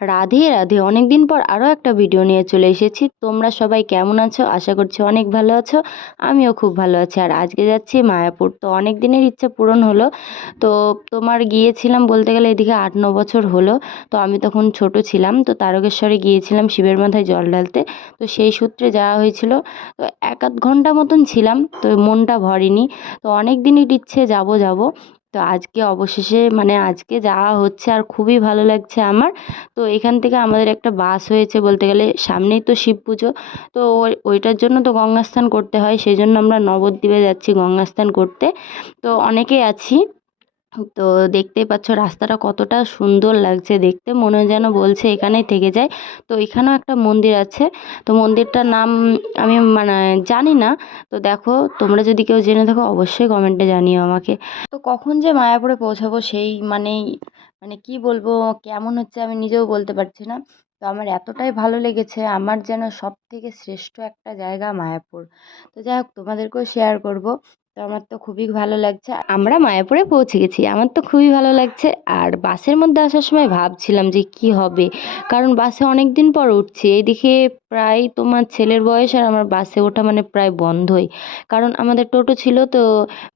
রাধে রাধে। অনেক দিন পর আরও একটা ভিডিও নিয়ে চলে এসেছি। তোমরা সবাই কেমন আছো? আশা করছি অনেক ভালো আছো। আমিও খুব ভালো আছি। আর আজকে যাচ্ছি মায়াপুর। তো অনেক দিনের ইচ্ছা পূরণ হলো। তো তোমার গিয়েছিলাম বলতে গেলে এদিকে আট, ন বছর হলো। তো আমি তখন ছোট ছিলাম। তো তারকেশ্বরে গিয়েছিলাম শিবের মাথায় জল ঢালতে। তো সেই সূত্রে যাওয়া হয়েছিল। তো এক, আধ ঘণ্টা মতন ছিলাম। তো মনটা ভরেনি। তো অনেক দিনের ইচ্ছে, যাব যাব। তো আজকে অবশেষে মানে আজকে যাওয়া হচ্ছে আর খুবই ভালো লাগছে আমার। তো এখান থেকে আমাদের একটা বাস হয়েছে বলতে গেলে সামনেই তো শিব পুজো। তো ওই, ওইটার জন্য তো গঙ্গা স্নান করতে হয়। সেই জন্য আমরা নবদ্বীপে যাচ্ছি গঙ্গা স্নান করতে। তো অনেকেই আছি। তো দেখতেই পাচ্ছ রাস্তাটা কতটা সুন্দর লাগছে। দেখতে মনে যেন বলছে এখানেই থেকে যায়। তো এখানেও একটা মন্দির আছে। তো মন্দিরটার নাম আমি মানে জানি না। তো দেখো, তোমরা যদি কেউ জেনে থাকো, অবশ্যই কমেন্টে জানিও আমাকে। তো কখন যে মায়াপুরে পৌঁছাবো সেই মানেই মানে কি বলব, কেমন হচ্ছে আমি নিজেও বলতে পারছি না। তো আমার এতটাই ভালো লেগেছে, আমার যেন সব থেকে শ্রেষ্ঠ একটা জায়গা মায়াপুর। তো যাই হোক, তোমাদেরকেও শেয়ার করব। তো আমার তো খুবই ভালো লাগছে। আমরা মায়াপুরে পৌঁছে গেছি। আমার তো খুবই ভালো লাগছে। আর বাসের মধ্যে আসার সময় ভাবছিলাম যে কি হবে? কারণ বাসে অনেক দিন পর উঠছি। এইদিকে প্রায় তোমার ছেলের বয়স আর আমার বাসে ওঠা মানে প্রায় বন্ধই। কারণ আমাদের টোটো ছিল তো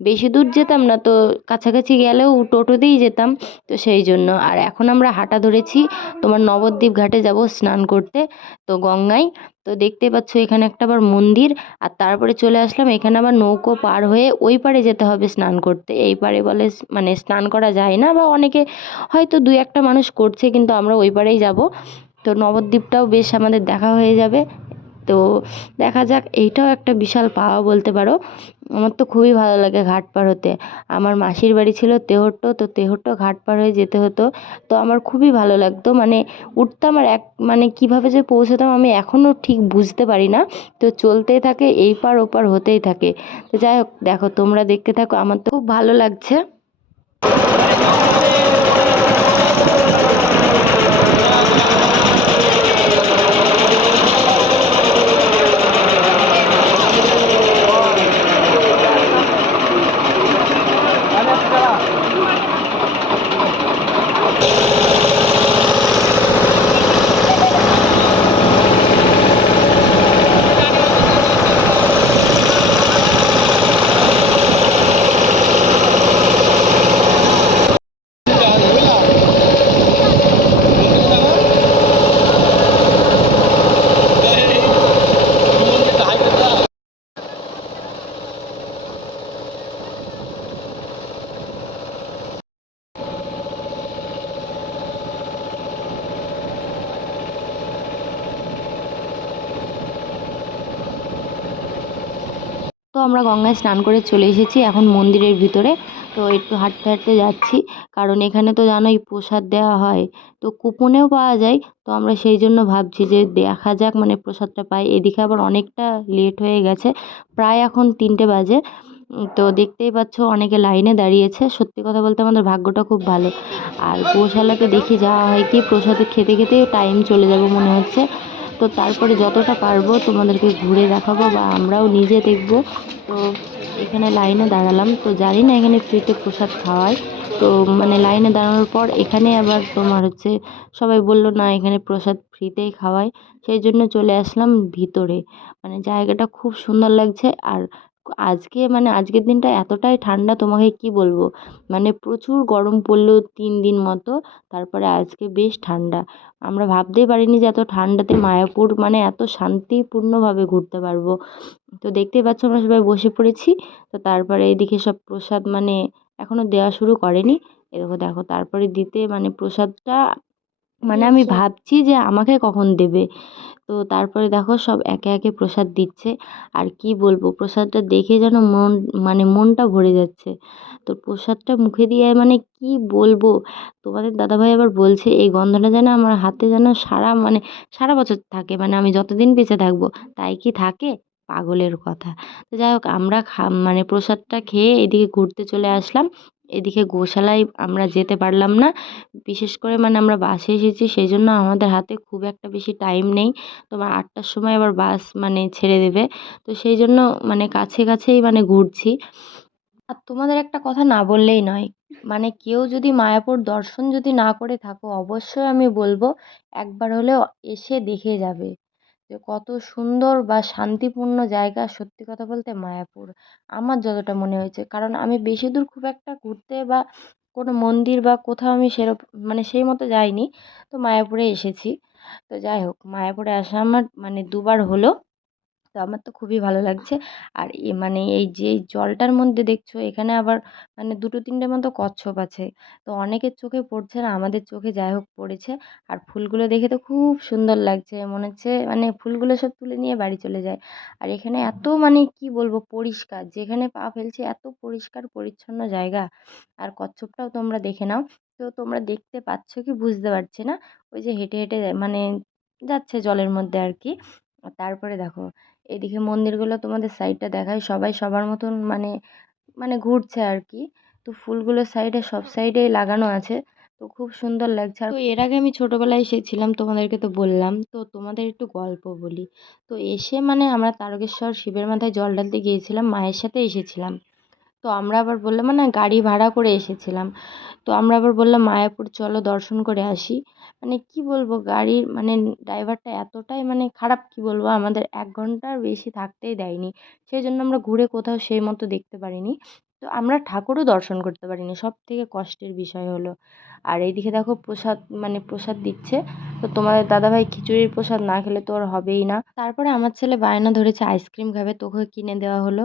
বেশি দূর যেতাম না তো কাছাকাছি গেলেও টোটোতেই যেতাম তো সেই জন্য। আর এখন আমরা হাঁটা ধরেছি তোমার নবদ্বীপ ঘাটে যাব স্নান করতে তো গঙ্গায়। তো দেখতে পাচ্ছ এখানে একটা আবার মন্দির আর তারপরে চলে আসলাম। এখানে আবার নৌকো পার হয়ে ওই পারে যেতে হবে স্নান করতে। এই পারে বলে মানে স্নান করা যায় না বা অনেকে হয়তো দু একটা মানুষ করছে কিন্তু আমরা ওই পারেই যাব। তো নবদ্বীপটাও বেশ আমাদের দেখা হয়ে যাবে। তো দেখা যাক, এইটাও একটা বিশাল পাওয়া বলতে পারো। আমার তো খুবই ভালো লাগে ঘাট পার হতে। আমার মাসির বাড়ি ছিল তেহট্ট, তো তেহট্ট ঘাট পার হয়ে যেতে হতো। তো আমার খুবই ভালো লাগতো। মানে উঠতাম আর এক মানে কীভাবে যে পৌঁছতাম আমি এখনও ঠিক বুঝতে পারি না। তো চলতেই থাকে, এই পার ওপার হতেই থাকে। তো যাই হোক, দেখো তোমরা দেখতে থাকো, আমার তো খুব ভালো লাগছে। তো আমরা গঙ্গায় স্নান করে চলে এসেছি এখন মন্দিরের ভিতরে। তো একটু হাঁটতে হাঁটতে যাচ্ছি, কারণ এখানে তো জানোই প্রসাদ দেওয়া হয়। তো কুপনেও পাওয়া যায়, তো আমরা সেই জন্য ভাবছি যে দেখা যাক মানে প্রসাদটা পাই। এদিকে আবার অনেকটা লেট হয়ে গেছে, প্রায় এখন তিনটে বাজে। তো দেখতেই পাচ্ছ অনেকে লাইনে দাঁড়িয়েছে। সত্যি কথা বলতে আমাদের ভাগ্যটা খুব ভালো। আর গোশালাতে দেখি যাওয়া হয় কি, প্রসাদে খেতে খেতে টাইম চলে যাবে মনে হচ্ছে। তো তারপরে যতটা পারব তোমাদেরকে ঘুরে দেখাবো বা আমরাও নিজে দেখব। তো এখানে লাইনে দাঁড়ালাম। তো জানি না এখানে ফ্রিতে প্রসাদ খাওয়ায়। তো মানে লাইনে দাঁড়ানোর পর এখানে আবার তোমার হচ্ছে সবাই বলল, না, এখানে প্রসাদ ফ্রিতেই খাওয়ায়। সেই জন্য চলে আসলাম ভিতরে। মানে জায়গাটা খুব সুন্দর লাগছে। আর আজকে মানে আজকের দিনটা এতটাই ঠান্ডা, তোমাকে কি বলব? মানে প্রচুর গরম পড়ল তিন দিন মতো, তারপরে আজকে বেশ ঠান্ডা। আমরা ভাবতেই পারিনি যে এত ঠান্ডাতে মায়াপুর মানে এত শান্তিপূর্ণভাবে ঘুরতে পারব। তো দেখতেই পাচ্ছ আমরা সবাই বসে পড়েছি, তো তারপরে এদিকে সব প্রসাদ মানে এখনও দেওয়া শুরু করেনি। এ দেখো দেখো, তারপরে দিতে মানে প্রসাদটা মানে আমি ভাবছি যে আমাকে কখন দেবে। তো তারপরে দেখো সব একে একে প্রসাদ দিচ্ছে। আর কি বলব প্রসাদটা দেখে যেন মন মানে মনটা ভরে যাচ্ছে। তো প্রসাদটা মুখে দিয়ে মানে কি বলব তোমাদের দাদাভাই আবার বলছে এই গন্ধটা যেন আমার হাতে যেন সারা মানে সারা বছর থাকে মানে আমি যতদিন বেঁচে থাকব তাই কি থাকে? পাগলের কথা। তো যাই হোক আমরা খা মানে প্রসাদটা খেয়ে এদিকে ঘুরতে চলে আসলাম। এদিকে গোশালায় আমরা যেতে পারলাম না। বিশেষ করে মানে আমরা বাসে এসেছি সেই জন্য আমাদের হাতে খুব একটা বেশি টাইম নেই। তোমার আটটার সময় আবার বাস মানে ছেড়ে দেবে। তো সেই জন্য মানে কাছে কাছেই মানে ঘুরছি। আর তোমাদের একটা কথা না বললেই নয় মানে কেউ যদি মায়াপুর দর্শন যদি না করে থাকো, অবশ্যই আমি বলব একবার হলেও এসে দেখে যাবে। যে কত সুন্দর বা শান্তিপূর্ণ জায়গা সত্যি কথা বলতে মায়াপুর। আমার যতটা মনে হয়েছে। কারণ আমি বেশি দূর খুব একটা ঘুরতে বা কোনো মন্দির বা কোথাও আমি সেরকম মানে সেই মতো যাইনি। তো মায়াপুরে এসেছি। তো যাই হোক, মায়াপুরে আসা আমার মানে দুবার হলো। তো আমার তো খুবই ভালো লাগছে। আর এ মানে এই যে জলটার মধ্যে দেখছ, এখানে আবার মানে দুটো তিনটে মতো কচ্ছপ আছে। তো অনেকের চোখে পড়ছে না, আমাদের চোখে যাই হোক পড়েছে। আর ফুলগুলো দেখে তো খুব সুন্দর লাগছে, মনে হচ্ছে মানে ফুলগুলো সব তুলে নিয়ে বাড়ি চলে যায়। আর এখানে এত মানে কি বলব পরিষ্কার, যেখানে পা ফেলছে এত পরিষ্কার, পরিচ্ছন্ন জায়গা। আর কচ্ছপটাও তোমরা দেখে নাও। তো তোমরা দেখতে পাচ্ছ কি বুঝতে পারছি না? ওই যে হেঁটে হেঁটে মানে যাচ্ছে জলের মধ্যে আর কি। তারপরে দেখো এদিকে মন্দিরগুলো তোমাদের সাইডটা দেখায় সবাই সবার মতন মানে মানে ঘুরছে আর কি তো ফুলগুলো সাইডে সব সাইডেই লাগানো আছে। তো খুব সুন্দর লাগছে। আর এর আগে আমি ছোটোবেলায় এসেছিলাম তোমাদেরকে তো বললাম। তো তোমাদের একটু গল্প বলি। তো এসে মানে আমরা তারকেশ্বর শিবের মাথায় জল ঢালতে গিয়েছিলাম, মায়ের সাথে এসেছিলাম। তো আমরা আবার বললাম মানে গাড়ি ভাড়া করে এসেছিলাম। তো আমরা আবার বললাম, মায়াপুর চলো দর্শন করে আসি। মানে কি বলব, গাড়ির মানে ড্রাইভারটা এতটাই মানে খারাপ কি বলব, আমাদের এক ঘণ্টার বেশি থাকতেই দেয়নি। সেই জন্য আমরা ঘুরে কোথাও সেই মতো দেখতে পারিনি। তো আমরা ঠাকুরও দর্শন করতে পারিনি সব থেকে কষ্টের বিষয় হলো। আর এইদিকে দেখো প্রসাদ মানে প্রসাদ দিচ্ছে। তো তোমাদের দাদাভাই খিচুড়ির প্রসাদ না খেলে তো আর হবেই না। তারপরে আমার ছেলে বায়না ধরেছে, আইসক্রিম খাবে, তোকে কিনে দেওয়া হলো।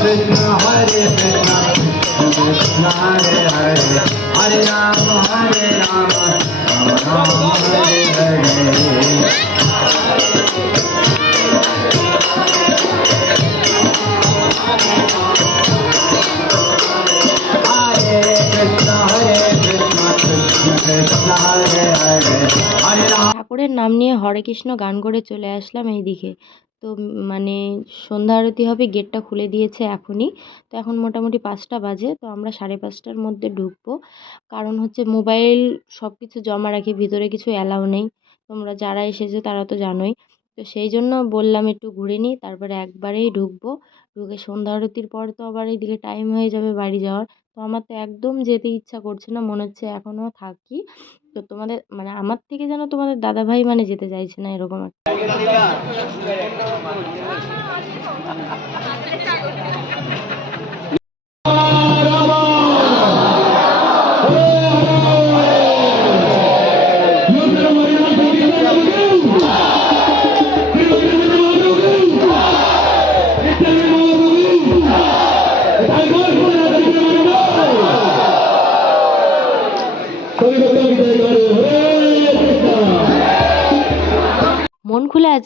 Krishna, Hare Krishna, Krishna Hare Hare, Hare Rama, Hare Rama, Rama Rama, Hare Hare. Hare Krishna, Hare Krishna, Krishna Krishna, Hare Hare, Hare Rama. ঠাকুরের নাম নিয়ে হরে কৃষ্ণ গান করে চলে আসলাম এইদিকে তো মানে সন্ধ্যা আরতি হবে, গেটটা খুলে দিয়েছে এখনই। তো এখন মোটামুটি পাঁচটা বাজে, তো আমরা সাড়ে পাঁচটার মধ্যে ঢুকবো। কারণ হচ্ছে মোবাইল সব কিছু জমা রাখি, ভিতরে কিছু অ্যালাউ নেই। তোমরা যারা এসেছ তারা তো জানোই। তো সেই জন্য বললাম একটু ঘুরে নিই, তারপরে একবারেই ঢুকবো। ঢুকে সন্ধ্যা আরতির পর তো আবার এইদিকে টাইম হয়ে যাবে বাড়ি যাওয়ার। তো আমার তো একদম যেতে ইচ্ছা করছে না, মনে হচ্ছে এখনও থাকি। তো তোমাদের মানে আমার থেকে যেন তোমাদের দাদা ভাই মানে যেতে চাইছে না, এরকম একটা।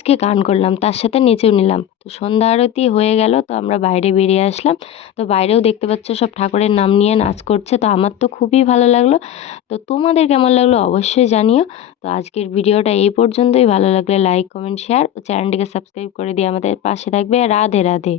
আজকে গান করলাম, তার সাথে নেচেও নিলাম। তো সন্ধ্যা আরতি হয়ে গেল, তো আমরা বাইরে বেরিয়ে আসলাম। তো বাইরেও দেখতে পাচ্ছ সব ঠাকুরের নাম নিয়ে নাচ করছে, তো আমার তো খুবই ভালো লাগল। তো তোমাদের কেমন লাগল অবশ্যই জানিও। তো আজকের ভিডিওটা এই পর্যন্তই। ভালো লাগলে লাইক কমেন্ট শেয়ার ও চ্যানেলটিকে সাবস্ক্রাইব করে দিয়ে আমাদের পাশে থাকবে। রাধে রাধে।